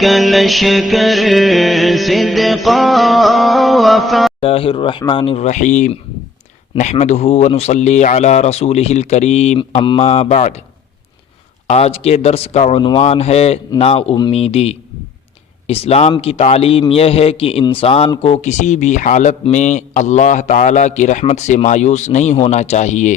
کا لشکر صدقا وفا۔ اللہ الرحمن الرحیم، نحمدہ ونصلی علی رسولہ الکریم، اما بعد۔ آج کے درس کا عنوان ہے نا امیدی۔ اسلام کی تعلیم یہ ہے کہ انسان کو کسی بھی حالت میں اللہ تعالیٰ کی رحمت سے مایوس نہیں ہونا چاہیے۔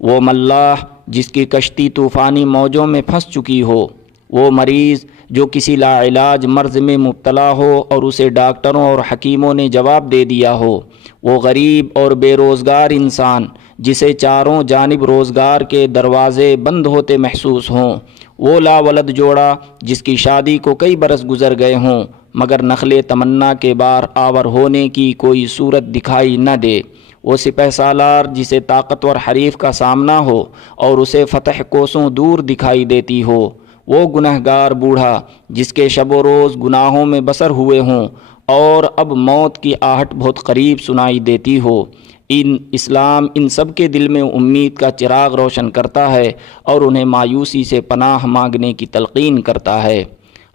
وہ ملاح جس کی کشتی طوفانی موجوں میں پھنس چکی ہو، وہ مریض جو کسی لاعلاج مرض میں مبتلا ہو اور اسے ڈاکٹروں اور حکیموں نے جواب دے دیا ہو، وہ غریب اور بے روزگار انسان جسے چاروں جانب روزگار کے دروازے بند ہوتے محسوس ہوں، وہ لاولد جوڑا جس کی شادی کو کئی برس گزر گئے ہوں مگر نخل تمنا کے بار آور ہونے کی کوئی صورت دکھائی نہ دے، وہ سپہ سالار جسے طاقتور حریف کا سامنا ہو اور اسے فتح کوسوں دور دکھائی دیتی ہو، وہ گنہگار بوڑھا جس کے شب و روز گناہوں میں بسر ہوئے ہوں اور اب موت کی آہٹ بہت قریب سنائی دیتی ہو۔ اسلام ان سب کے دل میں امید کا چراغ روشن کرتا ہے اور انہیں مایوسی سے پناہ مانگنے کی تلقین کرتا ہے۔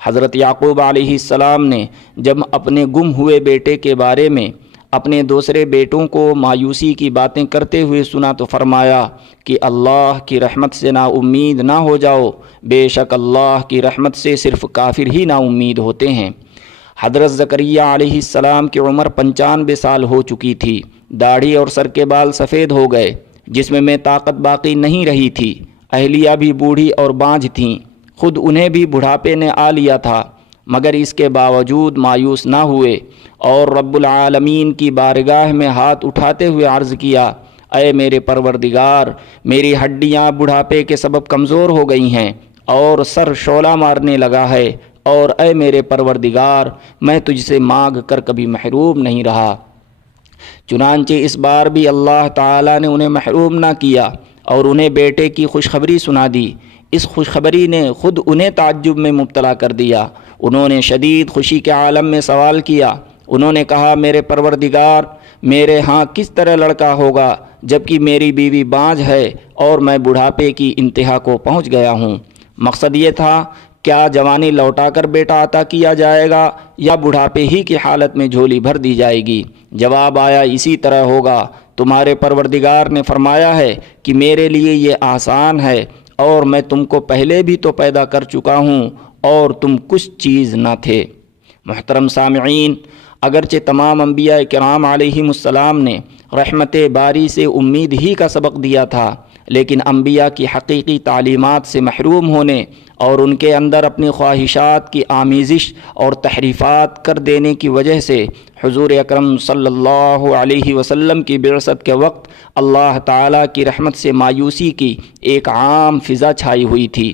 حضرت یعقوب علیہ السلام نے جب اپنے گم ہوئے بیٹے کے بارے میں اپنے دوسرے بیٹوں کو مایوسی کی باتیں کرتے ہوئے سنا تو فرمایا کہ اللہ کی رحمت سے نا امید نہ ہو جاؤ، بے شک اللہ کی رحمت سے صرف کافر ہی نا امید ہوتے ہیں۔ حضرت زکریا علیہ السلام کی عمر 95 سال ہو چکی تھی، داڑھی اور سر کے بال سفید ہو گئے، جسم میں طاقت باقی نہیں رہی تھی، اہلیہ بھی بوڑھی اور بانجھ تھیں، خود انہیں بھی بڑھاپے نے آ لیا تھا، مگر اس کے باوجود مایوس نہ ہوئے اور رب العالمین کی بارگاہ میں ہاتھ اٹھاتے ہوئے عرض کیا، اے میرے پروردگار، میری ہڈیاں بڑھاپے کے سبب کمزور ہو گئی ہیں اور سر شعلہ مارنے لگا ہے، اور اے میرے پروردگار، میں تجھ سے مانگ کر کبھی محروم نہیں رہا۔ چنانچہ اس بار بھی اللہ تعالیٰ نے انہیں محروم نہ کیا اور انہیں بیٹے کی خوشخبری سنا دی۔ اس خوشخبری نے خود انہیں تعجب میں مبتلا کر دیا۔ انہوں نے شدید خوشی کے عالم میں سوال کیا۔ انہوں نے کہا، میرے پروردگار، میرے ہاں کس طرح لڑکا ہوگا جبکہ میری بیوی بانجھ ہے اور میں بڑھاپے کی انتہا کو پہنچ گیا ہوں؟ مقصد یہ تھا، کیا جوانی لوٹا کر بیٹا عطا کیا جائے گا یا بڑھاپے ہی کی حالت میں جھولی بھر دی جائے گی؟ جواب آیا، اسی طرح ہوگا۔ تمہارے پروردگار نے فرمایا ہے کہ میرے لیے یہ آسان ہے اور میں تم کو پہلے بھی تو پیدا کر چکا ہوں اور تم کچھ چیز نہ تھے۔ محترم سامعین، اگرچہ تمام انبیاء کرام علیہم السلام نے رحمت باری سے امید ہی کا سبق دیا تھا، لیکن انبیاء کی حقیقی تعلیمات سے محروم ہونے اور ان کے اندر اپنی خواہشات کی آمیزش اور تحریفات کر دینے کی وجہ سے حضور اکرم صلی اللہ علیہ وسلم کی بعثت کے وقت اللہ تعالیٰ کی رحمت سے مایوسی کی ایک عام فضا چھائی ہوئی تھی۔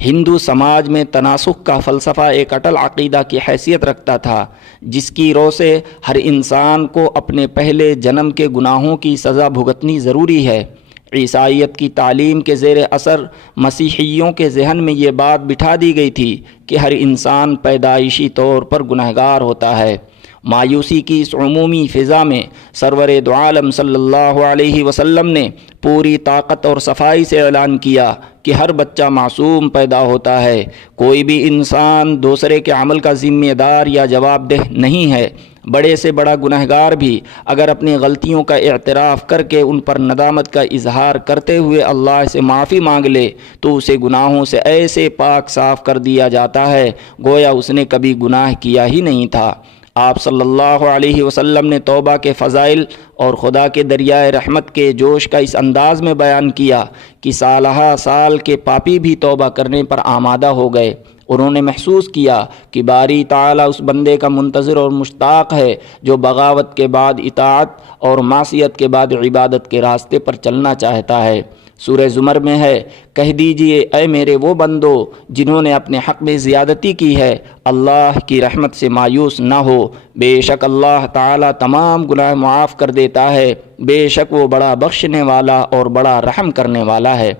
ہندو سماج میں تناسخ کا فلسفہ ایک اٹل عقیدہ کی حیثیت رکھتا تھا، جس کی رو سے ہر انسان کو اپنے پہلے جنم کے گناہوں کی سزا بھگتنی ضروری ہے۔ عیسائیت کی تعلیم کے زیر اثر مسیحیوں کے ذہن میں یہ بات بٹھا دی گئی تھی کہ ہر انسان پیدائشی طور پر گنہگار ہوتا ہے۔ مایوسی کی اس عمومی فضا میں سرور دو عالم صلی اللہ علیہ وسلم نے پوری طاقت اور صفائی سے اعلان کیا کہ ہر بچہ معصوم پیدا ہوتا ہے، کوئی بھی انسان دوسرے کے عمل کا ذمہ دار یا جواب دہ نہیں ہے۔ بڑے سے بڑا گنہگار بھی اگر اپنی غلطیوں کا اعتراف کر کے ان پر ندامت کا اظہار کرتے ہوئے اللہ سے معافی مانگ لے تو اسے گناہوں سے ایسے پاک صاف کر دیا جاتا ہے گویا اس نے کبھی گناہ کیا ہی نہیں تھا۔ آپ صلی اللہ علیہ وسلم نے توبہ کے فضائل اور خدا کے دریائے رحمت کے جوش کا اس انداز میں بیان کیا کہ سالہ سال کے پاپی بھی توبہ کرنے پر آمادہ ہو گئے۔ انہوں نے محسوس کیا کہ باری تعالیٰ اس بندے کا منتظر اور مشتاق ہے جو بغاوت کے بعد اطاعت اور معصیت کے بعد عبادت کے راستے پر چلنا چاہتا ہے۔ سورہ زمر میں ہے، کہہ دیجئے اے میرے وہ بندو جنہوں نے اپنے حق میں زیادتی کی ہے، اللہ کی رحمت سے مایوس نہ ہو، بے شک اللہ تعالیٰ تمام گناہ معاف کر دیتا ہے، بے شک وہ بڑا بخشنے والا اور بڑا رحم کرنے والا ہے۔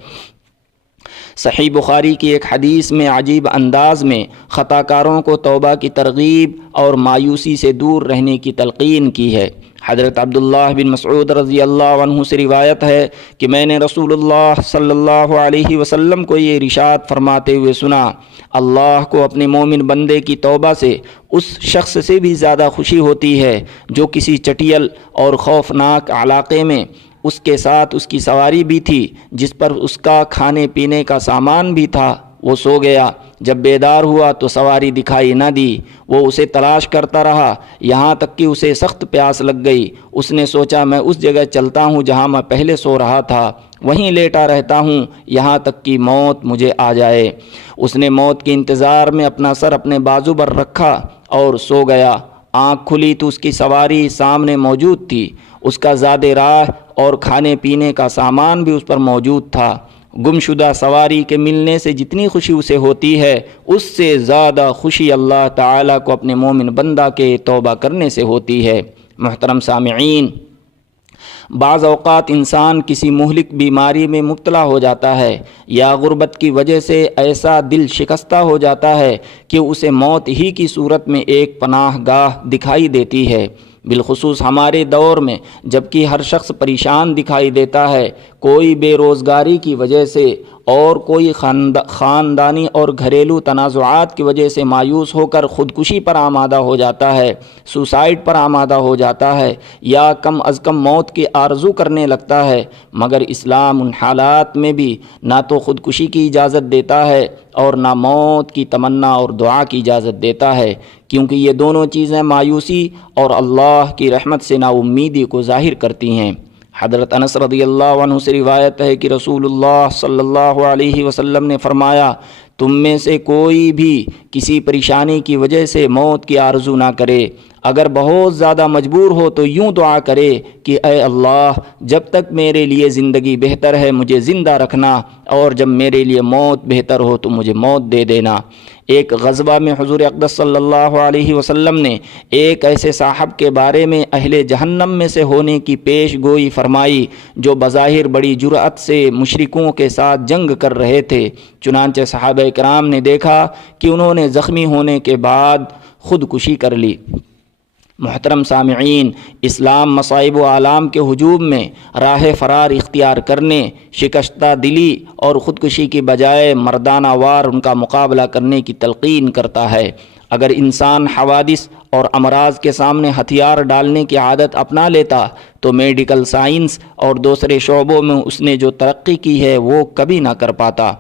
صحیح بخاری کی ایک حدیث میں عجیب انداز میں خطا کاروں کو توبہ کی ترغیب اور مایوسی سے دور رہنے کی تلقین کی ہے۔ حضرت عبداللہ بن مسعود رضی اللہ عنہ سے روایت ہے کہ میں نے رسول اللہ صلی اللہ علیہ وسلم کو یہ ارشاد فرماتے ہوئے سنا، اللہ کو اپنے مومن بندے کی توبہ سے اس شخص سے بھی زیادہ خوشی ہوتی ہے جو کسی چٹیل اور خوفناک علاقے میں اس کے ساتھ اس کی سواری بھی تھی، جس پر اس کا کھانے پینے کا سامان بھی تھا۔ وہ سو گیا، جب بیدار ہوا تو سواری دکھائی نہ دی۔ وہ اسے تلاش کرتا رہا یہاں تک کہ اسے سخت پیاس لگ گئی۔ اس نے سوچا میں اس جگہ چلتا ہوں جہاں میں پہلے سو رہا تھا، وہیں لیٹا رہتا ہوں یہاں تک کہ موت مجھے آ جائے۔ اس نے موت کے انتظار میں اپنا سر اپنے بازو پر رکھا اور سو گیا۔ آنکھ کھلی تو اس کی سواری سامنے موجود تھی، اس کا زاد راہ اور کھانے پینے کا سامان بھی اس پر موجود تھا۔ گمشدہ سواری کے ملنے سے جتنی خوشی اسے ہوتی ہے، اس سے زیادہ خوشی اللہ تعالیٰ کو اپنے مومن بندہ کے توبہ کرنے سے ہوتی ہے۔ محترم سامعین، بعض اوقات انسان کسی مہلک بیماری میں مبتلا ہو جاتا ہے یا غربت کی وجہ سے ایسا دل شکستہ ہو جاتا ہے کہ اسے موت ہی کی صورت میں ایک پناہ گاہ دکھائی دیتی ہے۔ بالخصوص ہمارے دور میں جبکہ ہر شخص پریشان دکھائی دیتا ہے، کوئی بے روزگاری کی وجہ سے اور کوئی خاندانی اور گھریلو تنازعات کی وجہ سے مایوس ہو کر خودکشی پر آمادہ ہو جاتا ہے، سوسائڈ پر آمادہ ہو جاتا ہے یا کم از کم موت کی آرزو کرنے لگتا ہے، مگر اسلام ان حالات میں بھی نہ تو خودکشی کی اجازت دیتا ہے اور نہ موت کی تمنا اور دعا کی اجازت دیتا ہے، کیونکہ یہ دونوں چیزیں مایوسی اور اللہ کی رحمت سے نا امیدی کو ظاہر کرتی ہیں۔ حضرت انس رضی اللہ عنہ سے روایت ہے کہ رسول اللہ صلی اللہ علیہ وسلم نے فرمایا، تم میں سے کوئی بھی کسی پریشانی کی وجہ سے موت کی آرزو نہ کرے، اگر بہت زیادہ مجبور ہو تو یوں دعا کرے کہ اے اللہ، جب تک میرے لیے زندگی بہتر ہے مجھے زندہ رکھنا، اور جب میرے لیے موت بہتر ہو تو مجھے موت دے دینا۔ ایک غزوہ میں حضور اقدس صلی اللہ علیہ وسلم نے ایک ایسے صاحب کے بارے میں اہل جہنم میں سے ہونے کی پیش گوئی فرمائی جو بظاہر بڑی جرأت سے مشرکوں کے ساتھ جنگ کر رہے تھے، چنانچہ صحابہ کرام نے دیکھا کہ انہوں نے زخمی ہونے کے بعد خودکشی کر لی۔ محترم سامعین، اسلام مصائب و آلام کے ہجوم میں راہ فرار اختیار کرنے، شکستہ دلی اور خودکشی کی بجائے مردانہ وار ان کا مقابلہ کرنے کی تلقین کرتا ہے۔ اگر انسان حوادث اور امراض کے سامنے ہتھیار ڈالنے کی عادت اپنا لیتا تو میڈیکل سائنس اور دوسرے شعبوں میں اس نے جو ترقی کی ہے وہ کبھی نہ کر پاتا۔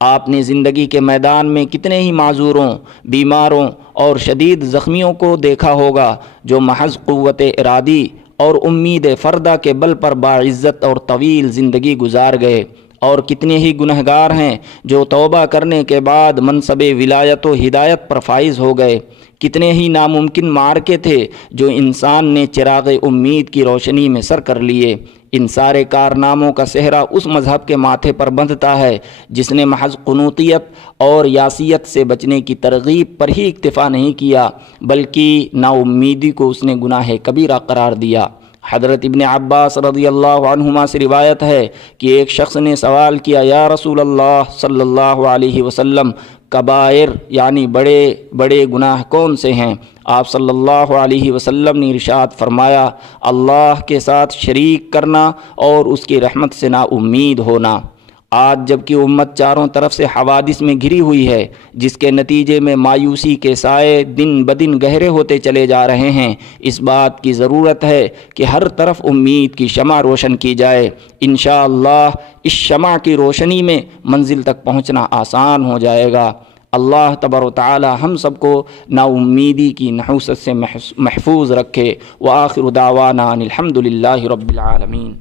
آپ نے زندگی کے میدان میں کتنے ہی معذوروں، بیماروں اور شدید زخمیوں کو دیکھا ہوگا جو محض قوت ارادی اور امید فردہ کے بل پر باعزت اور طویل زندگی گزار گئے، اور کتنے ہی گنہگار ہیں جو توبہ کرنے کے بعد منصب ولایت و ہدایت پر فائز ہو گئے۔ کتنے ہی ناممکن معرکے تھے جو انسان نے چراغ امید کی روشنی میں سر کر لیے۔ ان سارے کارناموں کا صحرا اس مذہب کے ماتھے پر بندھتا ہے جس نے محض قنوطیت اور یاسیت سے بچنے کی ترغیب پر ہی اکتفا نہیں کیا، بلکہ نا امیدی کو اس نے گناہ کبیرہ قرار دیا۔ حضرت ابن عباس رضی اللہ عنہما سے روایت ہے کہ ایک شخص نے سوال کیا، یا رسول اللہ صلی اللہ علیہ وسلم، کبائر یعنی بڑے بڑے گناہ کون سے ہیں؟ آپ صلی اللہ علیہ وسلم نے ارشاد فرمایا، اللہ کے ساتھ شریک کرنا اور اس کی رحمت سے نا امید ہونا۔ آج جب کہ امت چاروں طرف سے حوادث میں گھری ہوئی ہے، جس کے نتیجے میں مایوسی کے سائے دن بدن گہرے ہوتے چلے جا رہے ہیں، اس بات کی ضرورت ہے کہ ہر طرف امید کی شمع روشن کی جائے۔ انشاءاللہ اس شمع کی روشنی میں منزل تک پہنچنا آسان ہو جائے گا۔ اللہ تبارک و تعالی ہم سب کو نا امیدی کی نحوست سے محفوظ رکھے۔ وآخر دعوانا ان الحمد للہ رب العالمین۔